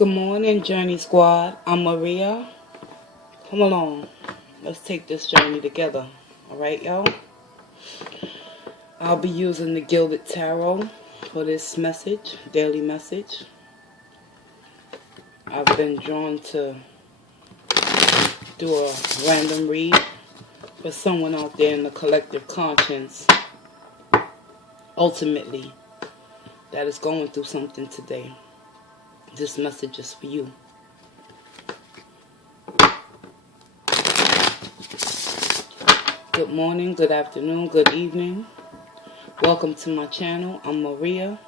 Good morning, Journey Squad. I'm Maria. Come along. Let's take this journey together. Alright, y'all? I'll be using the Gilded Tarot for this message, daily message. I've been drawn to do a random read for someone out there in the collective conscience, ultimately, that is going through something today. This message is for you. Good morning, good afternoon, good evening. Welcome to my channel. I'm Maria.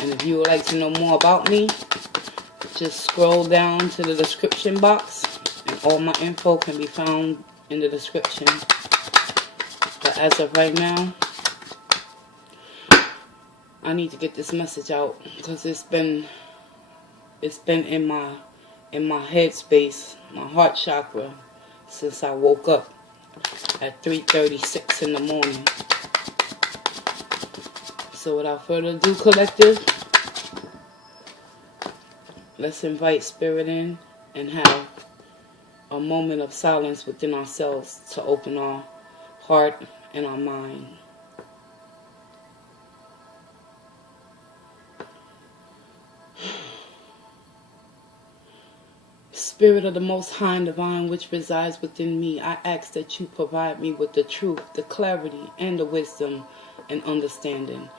And if you would like to know more about me, just scroll down to the description box. And all my info can be found in the description. But as of right now, I need to get this message out because it's been in my head space, my heart chakra, since I woke up at 3:36 in the morning. So without further ado, collective, let's invite spirit in and have a moment of silence within ourselves to open our heart and our mind. Spirit of the Most High and Divine, which resides within me, I ask that you provide me with the truth, the clarity, and the wisdom and understanding.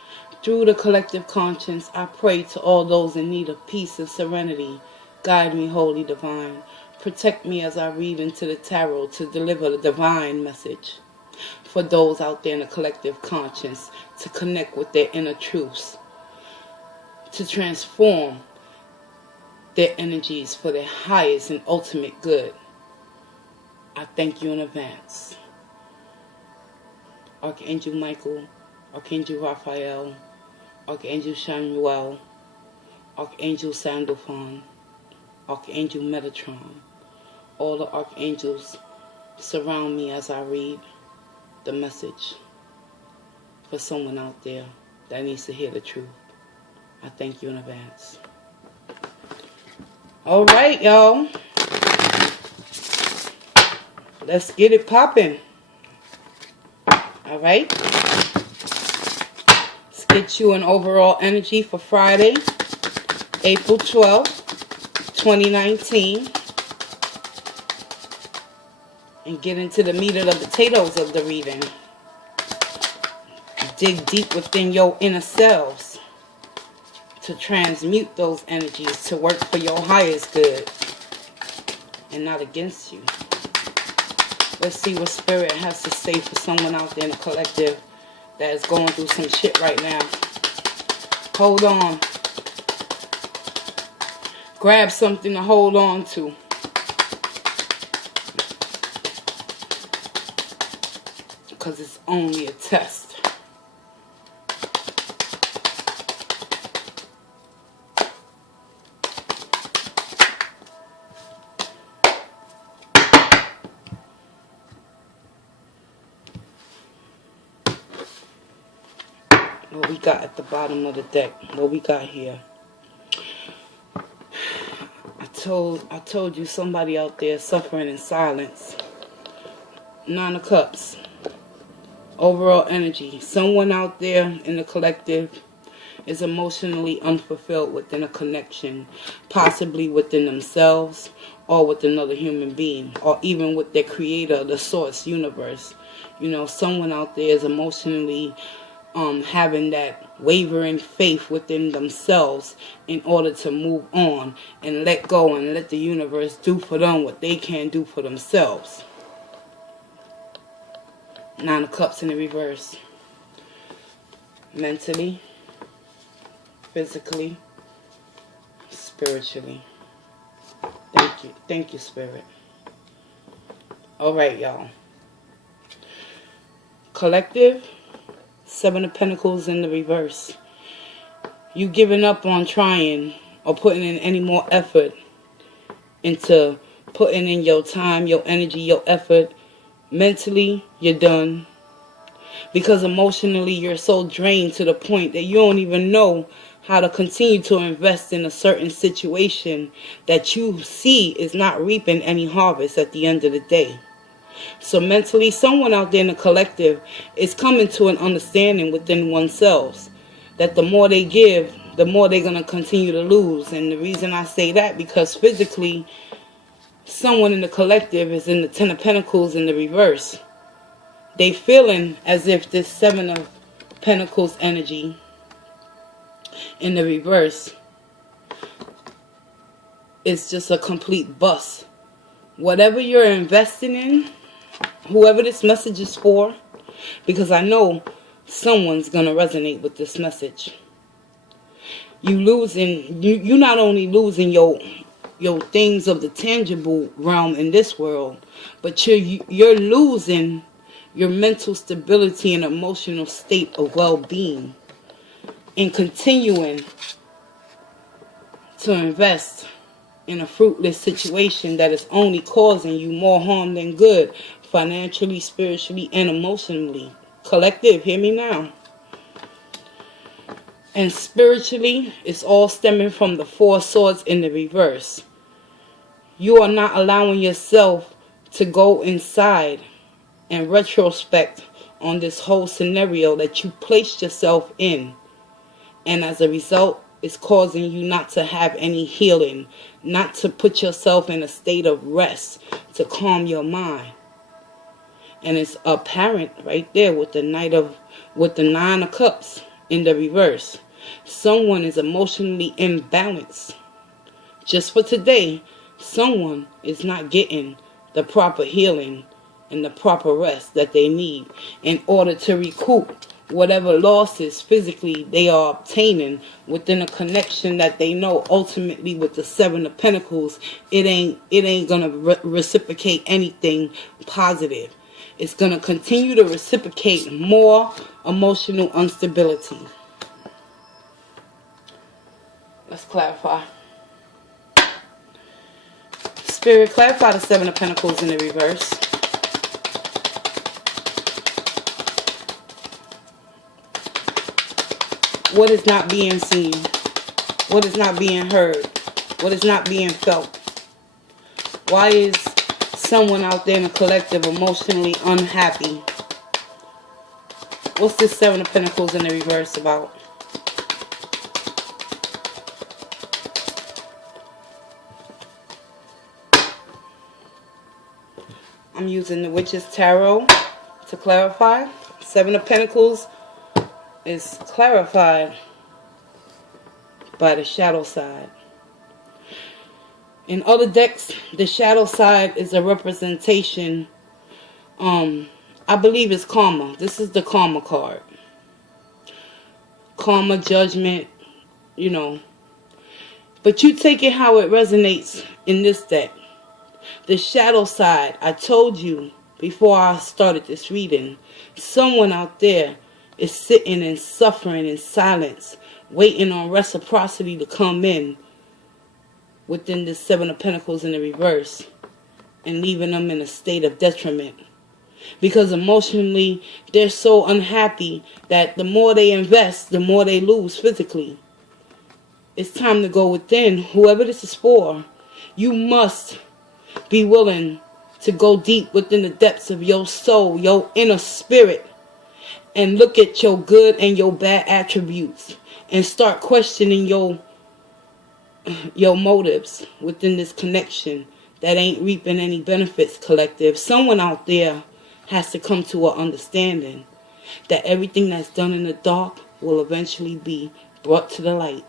Through the collective conscience, I pray to all those in need of peace and serenity. Guide me, Holy Divine. Protect me as I read into the tarot to deliver the divine message for those out there in the collective conscience to connect with their inner truths, to transform their energies for their highest and ultimate good. I thank you in advance. Archangel Michael, Archangel Raphael, Archangel Samuel, Archangel Sandalphon, Archangel Metatron. All the archangels surround me as I read the message for someone out there that needs to hear the truth. I thank you in advance. Alright, y'all. Let's get it popping. Alright. Let's get you an overall energy for Friday, April 12th, 2019. And get into the meat of the potatoes of the reading. Dig deep within your inner selves to transmute those energies to work for your highest good and not against you. Let's see what Spirit has to say for someone out there in the collective that is going through some shit right now. Hold on. Grab something to hold on to. Because it's only a test. What we got at the bottom of the deck? What we got here? I told you somebody out there suffering in silence. 9 of Cups. Overall energy. Someone out there in the collective is emotionally unfulfilled within a connection, possibly within themselves or with another human being, or even with their creator, the source, universe. You know, someone out there is emotionally having that wavering faith within themselves in order to move on and let go and let the universe do for them what they can't do for themselves. 9 of Cups in the reverse. Mentally, physically, spiritually. Thank you. Thank you, Spirit. Alright, y'all. Collective. 7 of Pentacles in the reverse. You giving up on trying or putting in any more effort into putting in your time, your energy, your effort. Mentally, you're done. Because emotionally, you're so drained to the point that you don't even know how to continue to invest in a certain situation that you see is not reaping any harvest at the end of the day. So mentally, someone out there in the collective is coming to an understanding within oneself that the more they give, the more they're going to continue to lose. And the reason I say that, because physically, someone in the collective is in the Ten of Pentacles in the reverse. They feeling as if this Seven of Pentacles energy in the reverse is just a complete bust. Whatever you're investing in, whoever this message is for, because I know someone's going to resonate with this message. You not only losing your things of the tangible realm in this world, but you're losing your mental stability and emotional state of well-being, and continuing to invest in a fruitless situation that is only causing you more harm than good, financially, spiritually, and emotionally. Collective, hear me now. And spiritually, it's all stemming from the Four of Swords in the reverse. You are not allowing yourself to go inside and retrospect on this whole scenario that you placed yourself in. And as a result, it's causing you not to have any healing, not to put yourself in a state of rest, to calm your mind. And it's apparent right there with the Nine of Cups in the reverse. Someone is emotionally imbalanced. Just for today, someone is not getting the proper healing and the proper rest that they need in order to recoup whatever losses physically they are obtaining within a connection that they know ultimately with the Seven of Pentacles, it ain't gonna reciprocate anything positive. It's gonna continue to reciprocate more emotional instability. Let's clarify. Spirit, clarify the Seven of Pentacles in the reverse. What is not being seen? What is not being heard? What is not being felt? Why is someone out there in the collective emotionally unhappy? What's this Seven of Pentacles in the reverse about? I'm using the Witch's Tarot to clarify. Seven of Pentacles is clarified by the shadow side. In other decks, the shadow side is a representation. I believe it's karma. This is the karma card. Karma, judgment, you know. But you take it how it resonates in this deck. The shadow side, I told you before I started this reading, someone out there is sitting and suffering in silence, waiting on reciprocity to come in within the Seven of Pentacles in the reverse, and leaving them in a state of detriment. Because emotionally, they're so unhappy that the more they invest, the more they lose physically. It's time to go within. Whoever this is for, you must be willing to go deep within the depths of your soul, your inner spirit, and look at your good and your bad attributes, and start questioning your motives within this connection that ain't reaping any benefits, collective. Someone out there has to come to an understanding that everything that's done in the dark will eventually be brought to the light.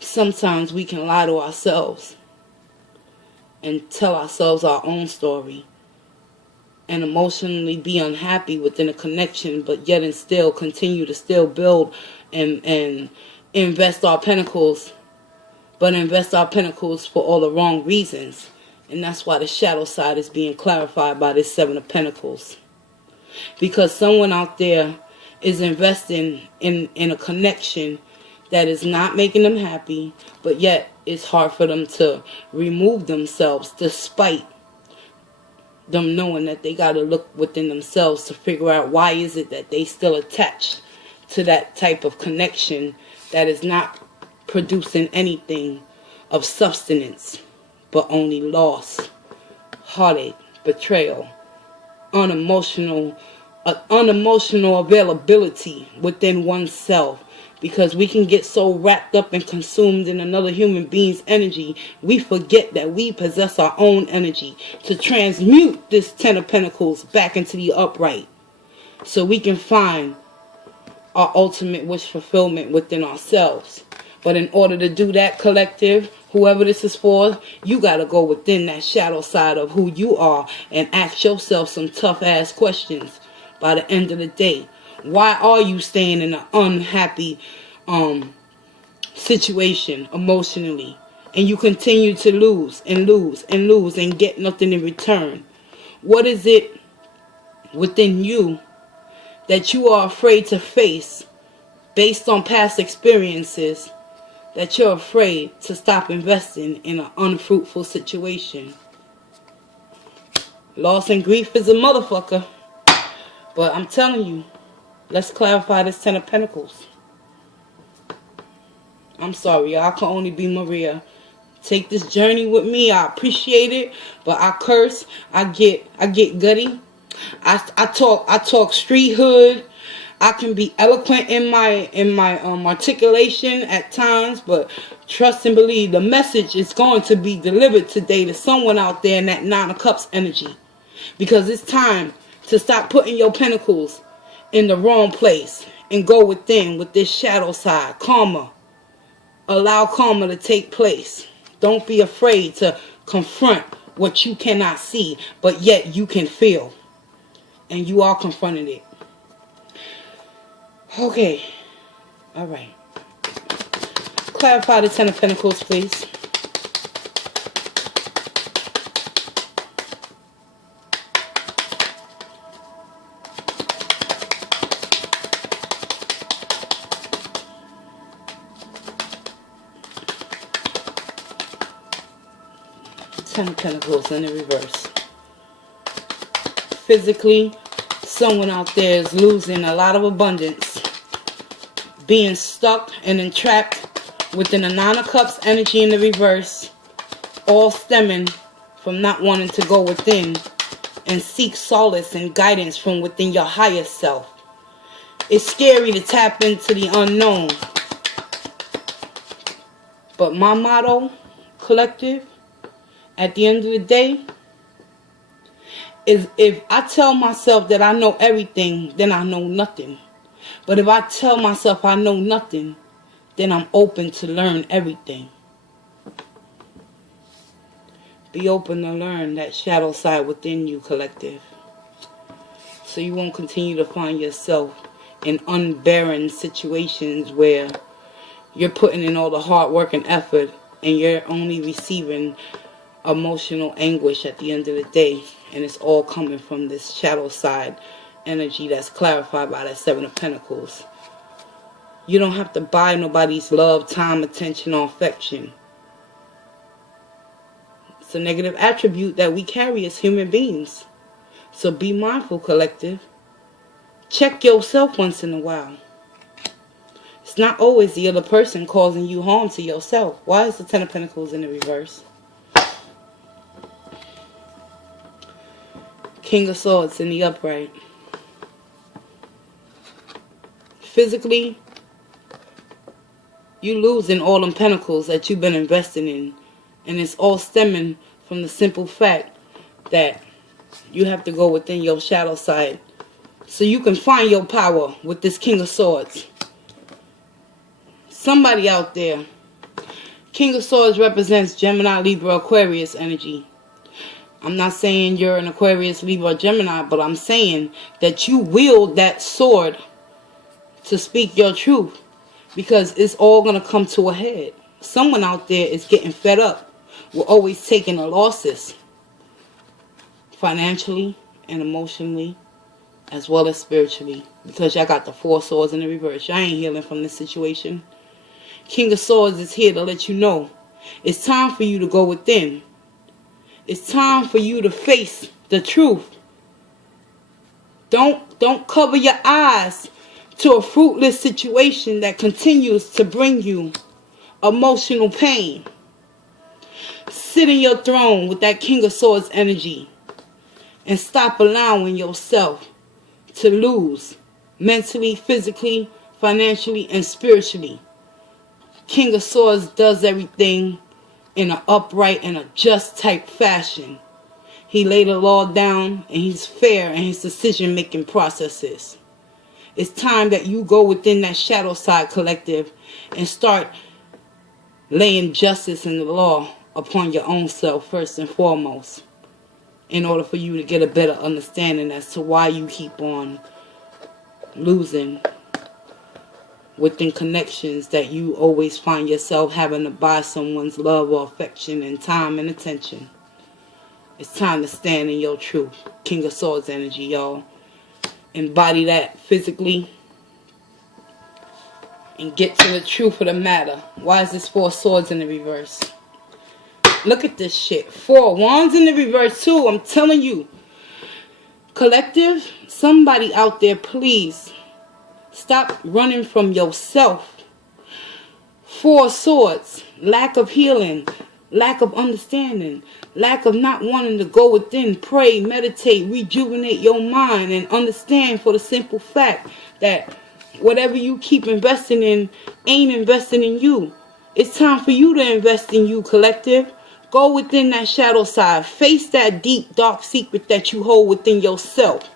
Sometimes we can lie to ourselves and tell ourselves our own story and emotionally be unhappy within a connection, but yet and still continue to still build and invest our pentacles, but invest our pentacles for all the wrong reasons. And that's why the shadow side is being clarified by this Seven of Pentacles. Because someone out there is investing in a connection that is not making them happy, but yet it's hard for them to remove themselves despite them knowing that they got to look within themselves to figure out why is it that they still attached to that type of connection that is not producing anything of substance, but only loss, heartache, betrayal, unemotional availability within oneself. Because we can get so wrapped up and consumed in another human being's energy, we forget that we possess our own energy to transmute this Ten of Pentacles back into the upright, so we can find our ultimate wish fulfillment within ourselves. But in order to do that, collective, whoever this is for, you got to go within that shadow side of who you are and ask yourself some tough ass questions. By the end of the day, why are you staying in an unhappy situation emotionally, and you continue to lose and lose and lose and get nothing in return? What is it within you that you are afraid to face based on past experiences, that you're afraid to stop investing in an unfruitful situation? Loss and grief is a motherfucker. But I'm telling you, let's clarify this Ten of Pentacles. I'm sorry, I can only be Maria. Take this journey with me. I appreciate it, but I curse. I get gutty. I talk street hood. I can be eloquent in my articulation at times, but trust and believe the message is going to be delivered today to someone out there in that Nine of Cups energy, because it's time to stop putting your pentacles in the wrong place and go within with this shadow side, karma. Allow karma to take place. Don't be afraid to confront what you cannot see, but yet you can feel. And you are confronting it. Okay. Alright. Clarify the Ten of Pentacles, please. Ten of Pentacles in the reverse. Physically, someone out there is losing a lot of abundance, being stuck and entrapped within the Nine of Cups energy in the reverse, all stemming from not wanting to go within and seek solace and guidance from within your higher self. It's scary to tap into the unknown, but my motto, collective, at the end of the day, is if I tell myself that I know everything, then I know nothing. But if I tell myself I know nothing, then I'm open to learn everything. Be open to learn that shadow side within you, collective, so you won't continue to find yourself in unbarren situations where you're putting in all the hard work and effort and you're only receiving emotional anguish at the end of the day, and it's all coming from this shadow side energy that's clarified by that Seven of Pentacles. You don't have to buy nobody's love, time, attention, or affection. It's a negative attribute that we carry as human beings. So be mindful, collective. Check yourself once in a while. It's not always the other person causing you harm to yourself. Why is the Ten of Pentacles in the reverse? King of Swords in the upright. Physically, you losing all them pentacles that you've been investing in. And it's all stemming from the simple fact that you have to go within your shadow side so you can find your power with this King of Swords. Somebody out there, King of Swords represents Gemini, Libra, Aquarius energy. I'm not saying you're an Aquarius, Libra, or Gemini, but I'm saying that you wield that sword to speak your truth, because it's all going to come to a head. Someone out there is getting fed up with always taking the losses, financially and emotionally, as well as spiritually, because y'all got the Four Swords in the reverse. Y'all ain't healing from this situation. King of Swords is here to let you know it's time for you to go within. It's time for you to face the truth. Don't cover your eyes to a fruitless situation that continues to bring you emotional pain. Sit in your throne with that King of Swords energy and stop allowing yourself to lose mentally, physically, financially, and spiritually. King of Swords does everything in an upright and a just type fashion. He laid the law down and he's fair in his decision-making processes. It's time that you go within that shadow side collective and start laying justice and the law upon your own self first and foremost, in order for you to get a better understanding as to why you keep on losing within connections that you always find yourself having to buy someone's love or affection and time and attention. It's time to stand in your truth. King of Swords energy, y'all. Embody that physically and get to the truth of the matter. Why is this 4 swords in the reverse? Look at this shit. 4 wands in the reverse too. I'm telling you. Collective, somebody out there, please stop running from yourself. 4 swords. Lack of healing. Lack of understanding. Lack of not wanting to go within. Pray, meditate, rejuvenate your mind, and understand for the simple fact that whatever you keep investing in ain't investing in you. It's time for you to invest in you, collective. Go within that shadow side. Face that deep, dark secret that you hold within yourself,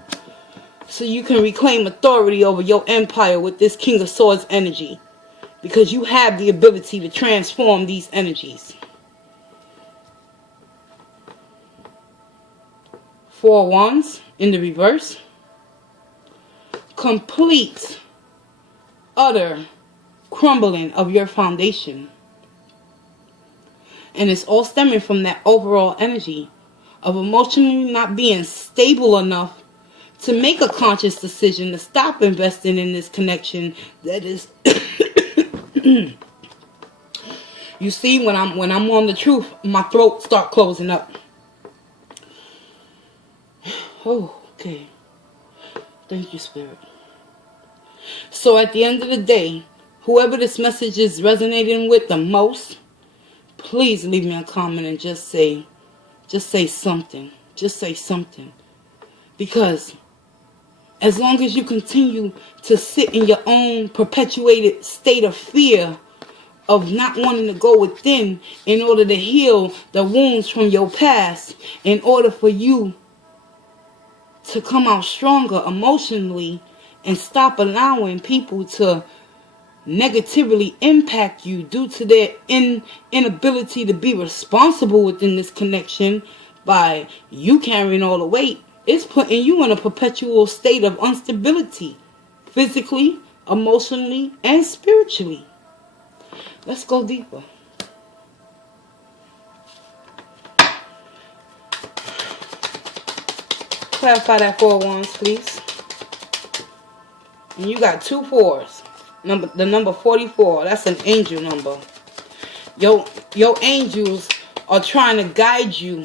so you can reclaim authority over your empire with this King of Swords energy. Because you have the ability to transform these energies. 4 wands in the reverse. Complete, utter crumbling of your foundation. And it's all stemming from that overall energy of emotionally not being stable enough to make a conscious decision to stop investing in this connection that is you see, when I'm on the truth, my throat start closing up. Oh, okay. Thank you, Spirit. So at the end of the day, whoever this message is resonating with the most, please leave me a comment and just say something. Just say something. Because as long as you continue to sit in your own perpetuated state of fear, of not wanting to go within in order to heal the wounds from your past, in order for you to come out stronger emotionally and stop allowing people to negatively impact you due to their inability to be responsible within this connection by you carrying all the weight, it's putting you in a perpetual state of instability, physically, emotionally, and spiritually. Let's go deeper. Clarify that 4 wands, please. And you got 2 4s. The number 44. That's an angel number. Your angels are trying to guide you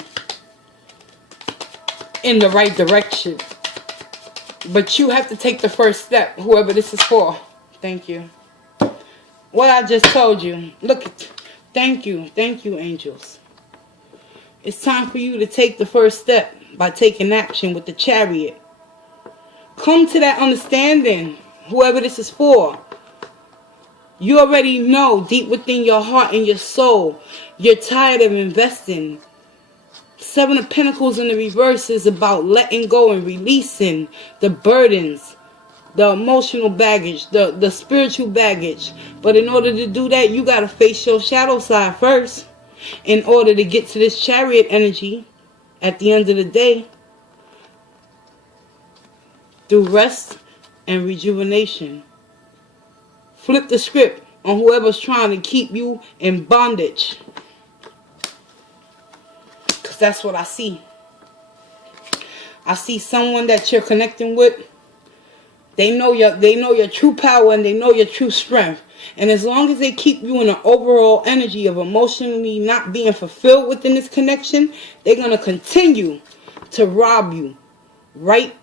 in the right direction. But you have to take the first step, whoever this is for. Thank you. What I just told you. Look at. Thank you, angels. It's time for you to take the first step by taking action with the Chariot. Come to that understanding, whoever this is for. You already know deep within your heart and your soul, you're tired of investing. 7 of Pentacles in the reverse is about letting go and releasing the burdens, the emotional baggage, the spiritual baggage. But in order to do that, you got to face your shadow side first. In order to get to this Chariot energy at the end of the day, through rest and rejuvenation. Flip the script on whoever's trying to keep you in bondage. Because that's what I see. I see someone that you're connecting with. They know your true power and they know your true strength. And as long as they keep you in an overall energy of emotionally not being fulfilled within this connection, they're going to continue to rob you right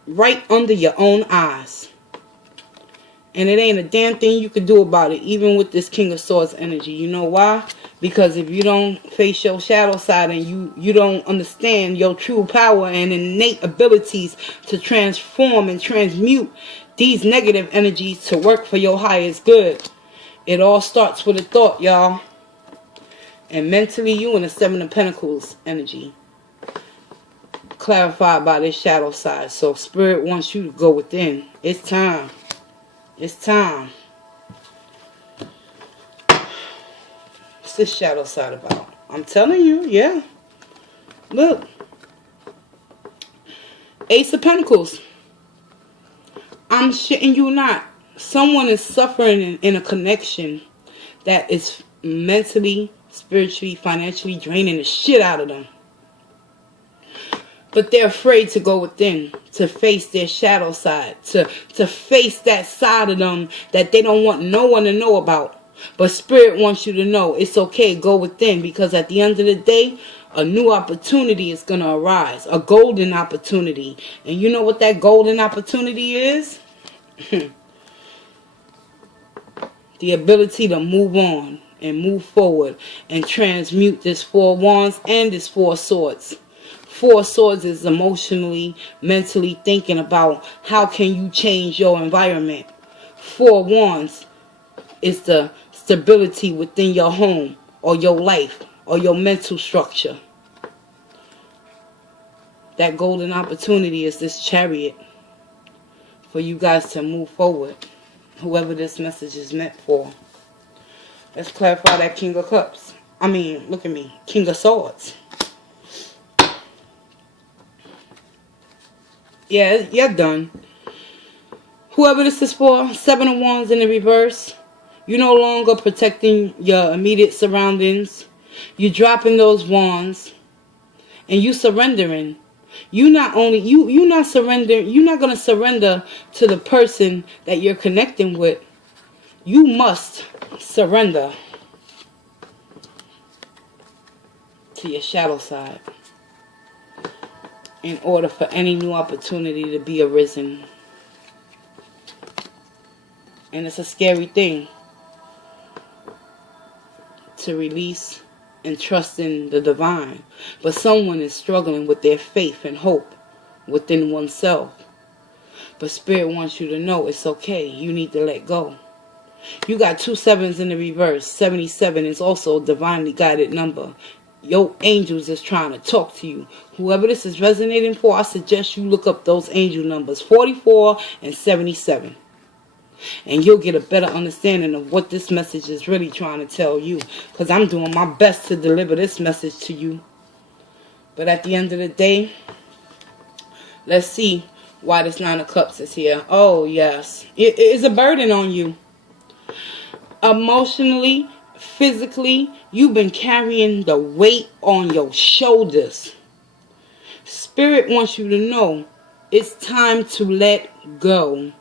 under your own eyes. And it ain't a damn thing you can do about it, even with this King of Swords energy. You know why? Because if you don't face your shadow side and you don't understand your true power and innate abilities to transform and transmute these negative energies to work for your highest good. It all starts with a thought, y'all. And mentally, you in the Seven of Pentacles energy. Clarified by this shadow side. So Spirit wants you to go within. It's time. It's time. What's this shadow side about? I'm telling you, yeah. Look. Ace of Pentacles. I'm shitting you not. Someone is suffering in a connection that is mentally, spiritually, financially draining the shit out of them. But they're afraid to go within, to face their shadow side, to face that side of them that they don't want no one to know about. But Spirit wants you to know it's okay, go within, because at the end of the day, a new opportunity is going to arise, a golden opportunity. And you know what that golden opportunity is? The ability to move on and move forward and transmute this Four of Wands and this Four of Swords. Four of Swords is emotionally, mentally thinking about how can you change your environment. Four of Wands is the stability within your home or your life or your mental structure. That golden opportunity is this Chariot for you guys to move forward. Whoever this message is meant for. Let's clarify that King of Cups. I mean, look at me. King of Swords. Yeah, you're done. Whoever this is for, Seven of Wands in the reverse. You're no longer protecting your immediate surroundings. You're dropping those wands. And you surrendering. You're not surrendering. You're not going to surrender to the person that you're connecting with. You must surrender to your shadow side in order for any new opportunity to be arisen. And it's a scary thing to release and trust in the divine. But someone is struggling with their faith and hope within oneself. But Spirit wants you to know it's okay. You need to let go. You got 2 sevens in the reverse. 77 is also a divinely guided number. Your angels is trying to talk to you. Whoever this is resonating for, I suggest you look up those angel numbers, 44 and 77. And you'll get a better understanding of what this message is really trying to tell you. Because I'm doing my best to deliver this message to you. But at the end of the day, let's see why this Nine of Cups is here. Oh, yes. It is a burden on you. Emotionally, physically, you've been carrying the weight on your shoulders. Spirit wants you to know it's time to let go.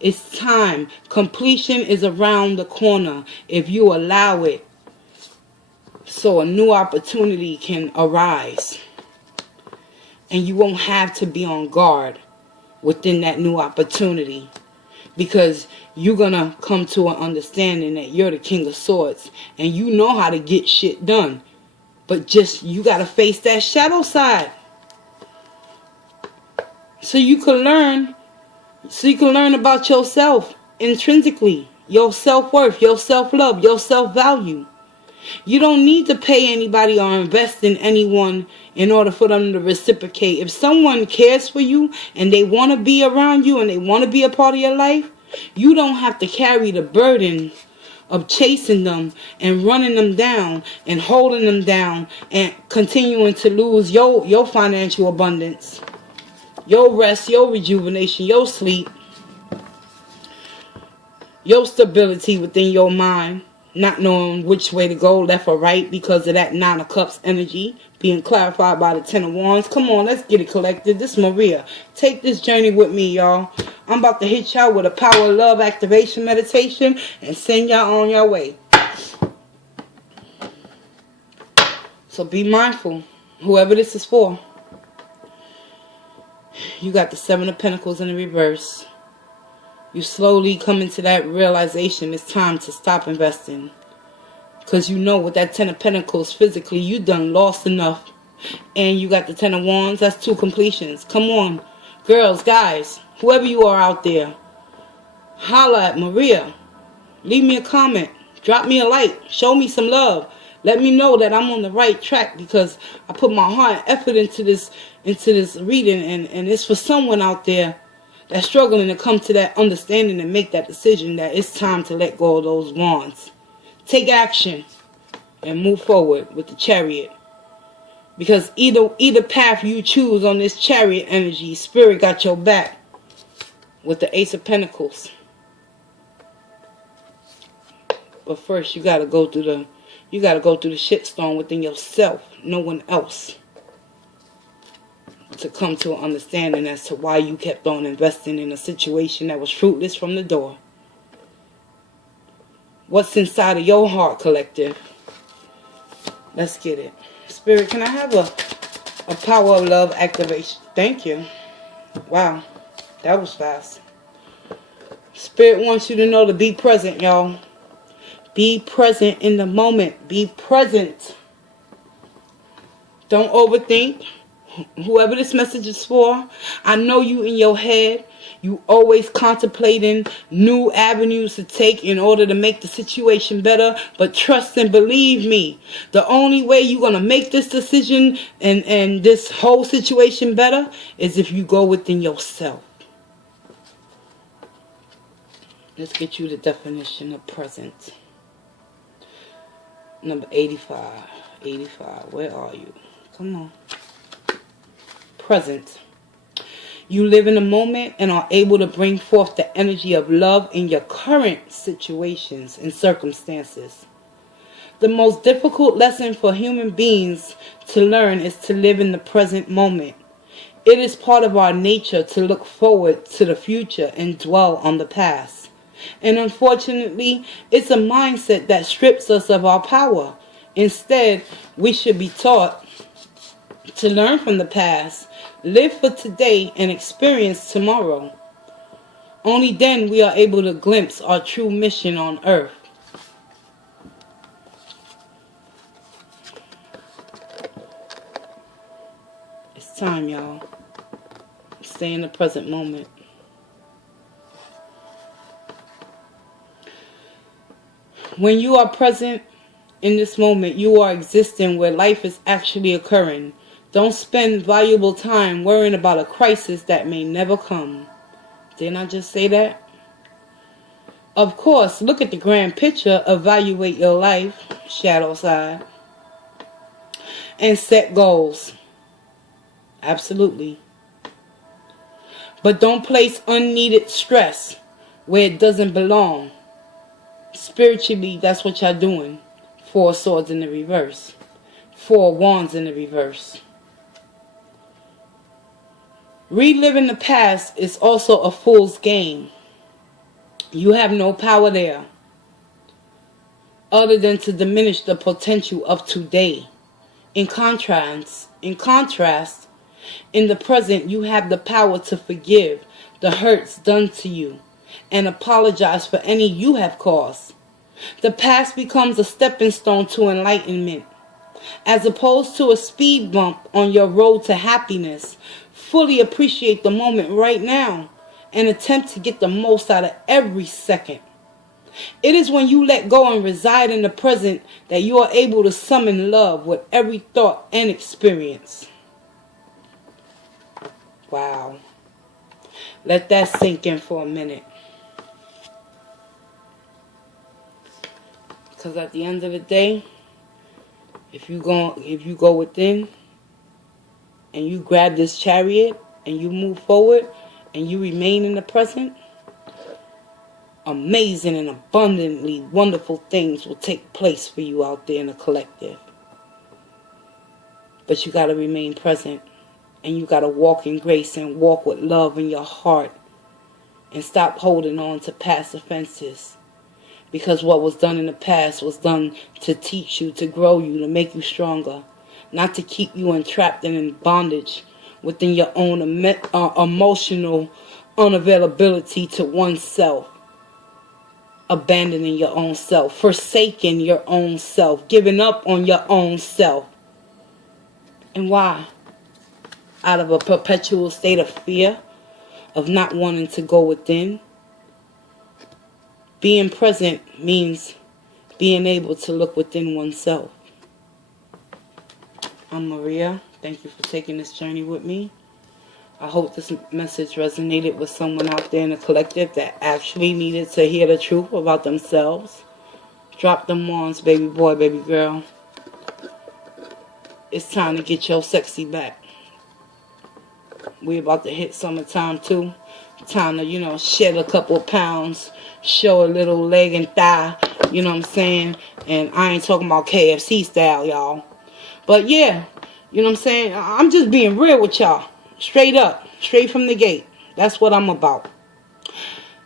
It's time. Completion is around the corner if you allow it. So a new opportunity can arise. And you won't have to be on guard within that new opportunity. Because you're going to come to an understanding that you're the King of Swords. And you know how to get shit done. But just, you got to face that shadow side. So you can learn. So you can learn about yourself intrinsically. Your self-worth, your self-love, your self-value. You don't need to pay anybody or invest in anyone in order for them to reciprocate. If someone cares for you and they want to be around you and they want to be a part of your life, you don't have to carry the burden of chasing them and running them down and holding them down and continuing to lose your financial abundance, your rest, your rejuvenation, your sleep, your stability within your mind. Not knowing which way to go, left or right, because of that Nine of Cups energy being clarified by the Ten of Wands. Come on, let's get it collected. This is Maria. Take this journey with me, y'all. I'm about to hit y'all with a power of love activation meditation and send y'all on your way. So be mindful, whoever this is for. You got the Seven of Pentacles in the reverse. You slowly come into that realization it's time to stop investing. Because you know with that Ten of Pentacles, physically, you done lost enough. And you got the Ten of Wands, that's 2 completions. Come on, girls, guys, whoever you are out there, holla at Maria. Leave me a comment. Drop me a like. Show me some love. Let me know that I'm on the right track, because I put my heart and effort into this reading, and it's for someone out there that's struggling to come to that understanding and make that decision that it's time to let go of those wands. Take action and move forward with the Chariot. Because either path you choose on this Chariot energy, Spirit got your back with the Ace of Pentacles. But first you gotta go through the shitstorm within yourself, no one else, to come to an understanding as to why you kept on investing in a situation that was fruitless from the door. What's inside of your heart, collective? Let's get it. Spirit, can I have a power of love activation? Thank you. Wow, that was fast. Spirit wants you to know to be present, y'all. Be present in the moment. Be present. Don't overthink. Whoever this message is for, I know you in your head. You always contemplating new avenues to take in order to make the situation better. But trust and believe me, the only way you're going to make this decision and this whole situation better is if you go within yourself. Let's get you the definition of present. Number 85. 85. Where are you? Come on. Present. You live in the moment and are able to bring forth the energy of love in your current situations and circumstances. The most difficult lesson for human beings to learn is to live in the present moment. It is part of our nature to look forward to the future and dwell on the past. And unfortunately, it's a mindset that strips us of our power. Instead, we should be taught to learn from the past, live for today, and experience tomorrow. Only then we are able to glimpse our true mission on earth. It's time, y'all. Stay in the present moment. When you are present in this moment, you are existing where life is actually occurring. Don't spend valuable time worrying about a crisis that may never come. Didn't I just say that? Of course, look at the grand picture, evaluate your life, shadow side, and set goals. Absolutely. But don't place unneeded stress where it doesn't belong. Spiritually, that's what y'all doing. 4 swords in the reverse. 4 wands in the reverse. Reliving the past is also a fool's game. You have no power there, other than to diminish the potential of today. In contrast, in the present, you have the power to forgive the hurts done to you and apologize for any you have caused. The past becomes a stepping stone to enlightenment, as opposed to a speed bump on your road to happiness. Fully appreciate the moment right now and attempt to get the most out of every second. It is when you let go and reside in the present that you are able to summon love with every thought and experience. Wow. Let that sink in for a minute. Because at the end of the day, if you go within and you grab this Chariot and you move forward and you remain in the present, amazing and abundantly wonderful things will take place for you out there in the collective. But you got to remain present, and you got to walk in grace and walk with love in your heart, and stop holding on to past offenses. Because what was done in the past was done to teach you, to grow you, to make you stronger. Not to keep you entrapped and in bondage within your own emotional unavailability to oneself, abandoning your own self, forsaking your own self, giving up on your own self. And why? Out of a perpetual state of fear, of not wanting to go within. Being present means being able to look within oneself. I'm Maria. Thank you for taking this journey with me. I hope this message resonated with someone out there in the collective that actually needed to hear the truth about themselves. Drop them ones, baby boy, baby girl. It's time to get your sexy back. We about to hit summertime too. Time to, shed a couple of pounds, show a little leg and thigh, you know what I'm saying? And I ain't talking about KFC style, y'all. But yeah, you know what I'm saying? I'm just being real with y'all. Straight up, straight from the gate. That's what I'm about.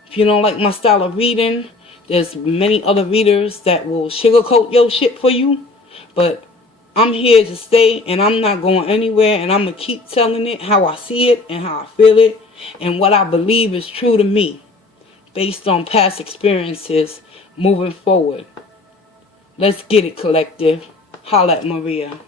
If you don't like my style of reading, there's many other readers that will sugarcoat your shit for you. But I'm here to stay, and I'm not going anywhere, and I'm going to keep telling it how I see it and how I feel it and what I believe is true to me based on past experiences moving forward. Let's get it, collective. Holla at Maria.